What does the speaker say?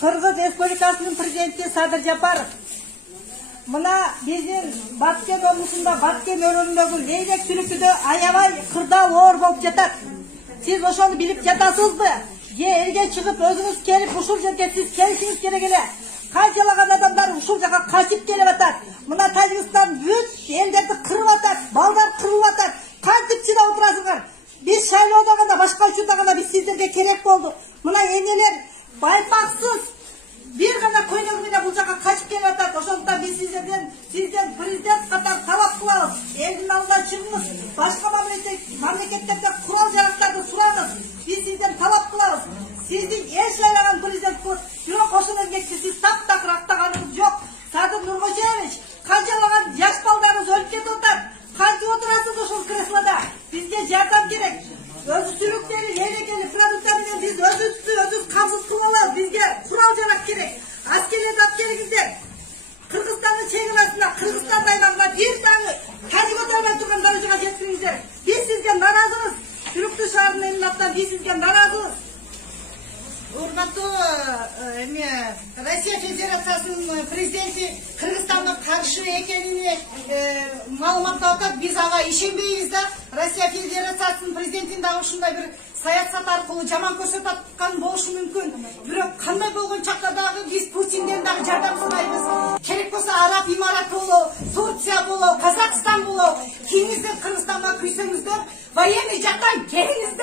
Kırgız Respublikasының президенті Садыр Жапаров. Мына біздің Баткен облысында, Баткен өңіріндегі лейнек сүлікті аябай қырда оор болып жатат. Сіз ошоны билип жатасыз бы? Элге чыгып өзүңүз келип ушул жерге сиз келишиңиз керек эле. Канчалаган адамдар ушул жака качып келип атат. Мына Тажикстан бүт элдерди кырып атат, балдар кырылып атат. Кантип чыдап отурасыңар? Биз шайлоодо гана, башка учурда гана биз сиздерге керек болдук. Мына энелер байпаксыз бир гана көйнөк менен бул жака качып келип атат. Ошондуктан биз сизден президент катары талап кылабыз. Элдин алдына чыгыңыз. Башка мамлекеттерде курал жарактарды сураңыз. Биз сизден талап кылабыз. Сиздин эш жайлаган президент бирок ошол эмгекти сиз таптакыр актаганыңыз жок. Садыр Нуркожаевич, канчалаган жаш балдарыбыз өлүп кетип атат. Кантип отурасыз ошол креслода? Бизге жардам керек. Өзү сүрүктери, лейнекели продукттар менен биз өзүбүз камсыз кылып алабыз. Бизге курал жарак керек. Аскерлерди алып келиңиздер. Кыргызстандын чек-арасына, Кыргызстан аймагына бир дагы тажик отурбай турган даражага жеткириңиздер. Биз сизге наразыбыз. Сүрүктүү шаарынын элинин атынан биз сизге наразыбыз. Урматтуу Россия Федерациясынын президенти Кыргызстанга каршы экенине маалыматтап атат. Биз ага ишенбейбиз да. Россия Федерациясынын президентин дагы ушундай бир саясат аркылуу жаман көрсөтүп аткан болушу мүмкүн. Бирок кандай болгон чакта дагы биз Путинден дагы жардам сурайбыз. Керек болсо Араб Имараты болобу, Турция болобу, Казакстан болобу, кимиңиздер Кыргызстанга күйсөңүздөр, военный жактан келиңиздер.